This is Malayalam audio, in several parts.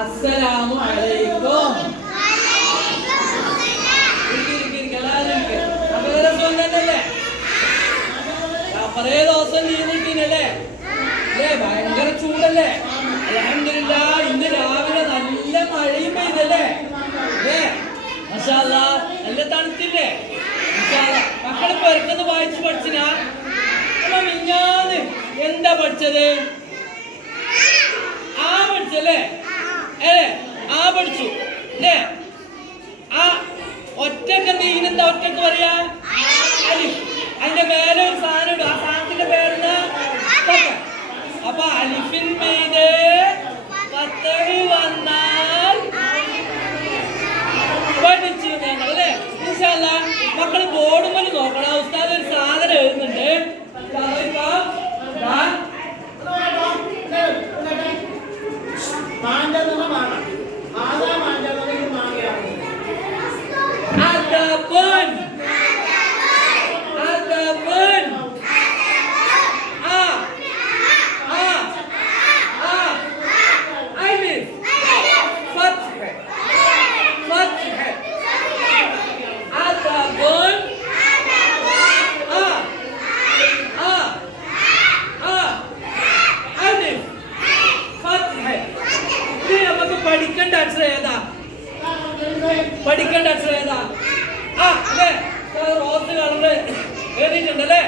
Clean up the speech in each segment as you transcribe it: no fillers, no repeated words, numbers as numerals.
അസ്സലാമു അലൈക്കും. കുറേ ദിവസം ലീവ് കിട്ടീനല്ലേ? ഭയങ്കര ചൂടല്ലേ? അൽഹംദുലില്ലാഹ് ഇന്ന് രാവിലെ നല്ല മഴയും പെയ്തല്ലേ? മാഷാ അല്ലാഹ് നല്ല തണുത്തില്ലേ? മക്കള് പെരക്കൊന്ന് വായിച്ച് പഠിച്ചിനാ? മിഞ്ഞാന്ന് എന്താ പഠിച്ചത്? പഠിച്ചല്ലേ? പഠിച്ചു അല്ലേ? ഒറ്റക്ക് നീങ്ങുന്ന ഒറ്റക്ക് പറയാ അലിഫ്. അതിന്റെ മേലെ ഒരു സാധനം ഇടും. ആ സാധനത്തിന്റെ പേരെന്താ? അപ്പൊ അലിഫിൻ മീതെ ഫത്ഹ് വന്നാൽ പഠിച്ചു ഞങ്ങൾ അല്ലേ? ഇൻഷാ അല്ലാഹ് മക്കള് ബോർഡുമ്പോൾ നോക്കണം. ഉസ്താദ് ഒരു സാധനം എഴുതുന്നുണ്ട്. പഠിക്കേണ്ട അക്ഷരം ഏതാ? പഠിക്കേണ്ട അക്ഷരം ഏതാ? അല്ലേ? Rose colour എഴുതിയിട്ടുണ്ടല്ലേ?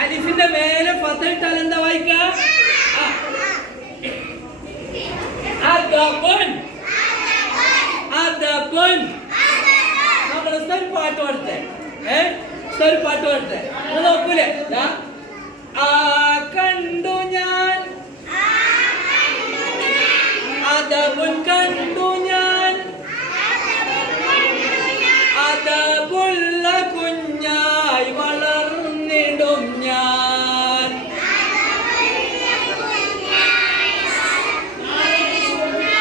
അലിഫിന്റെ മേലെ ഫത്ഹ ഇട്ടാൽ എന്താ വായിക്ക? ഒരു പാട്ട് പാടത്തെ ഒരു പാട്ട് പാടത്തെ നോക്കൂലേ? കണ്ടു ഞാൻ അദബുൻ കണ്ടു ഞാൻ അദബുള്ള കുഞ്ഞായി വളർന്നിടും ഞാൻ.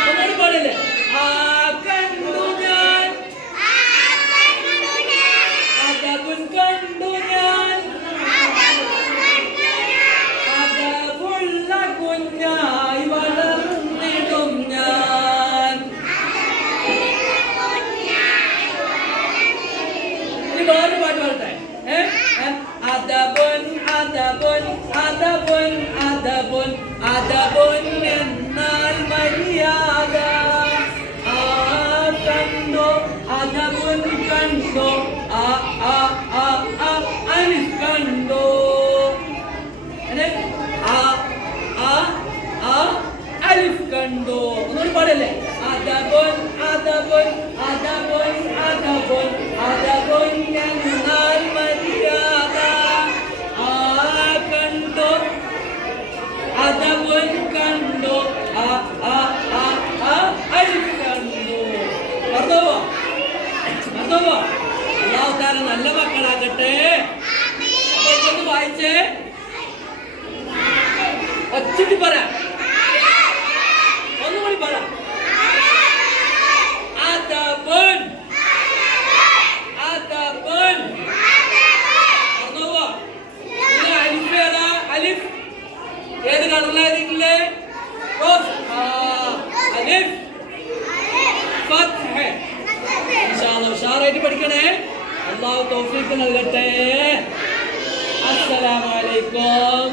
ഒന്നോട് പാടില്ലേ? കണ്ടു ഞാൻ അദബുൻ കണ്ടു ഞാൻ അദബുള്ള കുഞ്ഞായി വളർന്നിടും ഞാൻ. വേറെ പാട്ട് പാടട്ടെ? അദബുൻ അദബുൻ അദബുൻ അദബുൻ അദബുൻ എന്നാൽ മര്യാദ. കണ്ടോ അദബുൻ കണ്ടോ അലിഫ് കണ്ടോ അലിഫ് കണ്ടോ. ഒന്നുകൂടി പാടല്ലേ? അദബുൻ അദബുൻ അദബുൻ അദബുൻ അദബുൻ എന്നാൽ മര്യാദ. കണ്ടോ അദബുൻ കണ്ടോ അലിഫ് കണ്ടോ. മറന്നുപോവോ? മറന്നുപോവോ? അല്ലാഹു തആല നല്ല മക്കളാകട്ടെ. അപ്പൊ ഇതൊന്ന് വായിച്ചേ, ഒച്ചയ്ക്ക് പറ. ഒന്നുകൂടി പറ. അദബുൻ അദബുൻ. മറന്നുപോവോ? അലിഫ് ഏതാ? അലിഫ് ഏത് കളറിലായിരിക്കില്ലേ? അലിഫ് ഫത്ഹ്. ഇൻഷാ അല്ലാഹ് ഉഷാറായിട്ട് പഠിക്കണേ. അല്ലാഹു തൗഫീഖ് നൽകട്ടെ. അസ്സലാമു അലൈക്കും.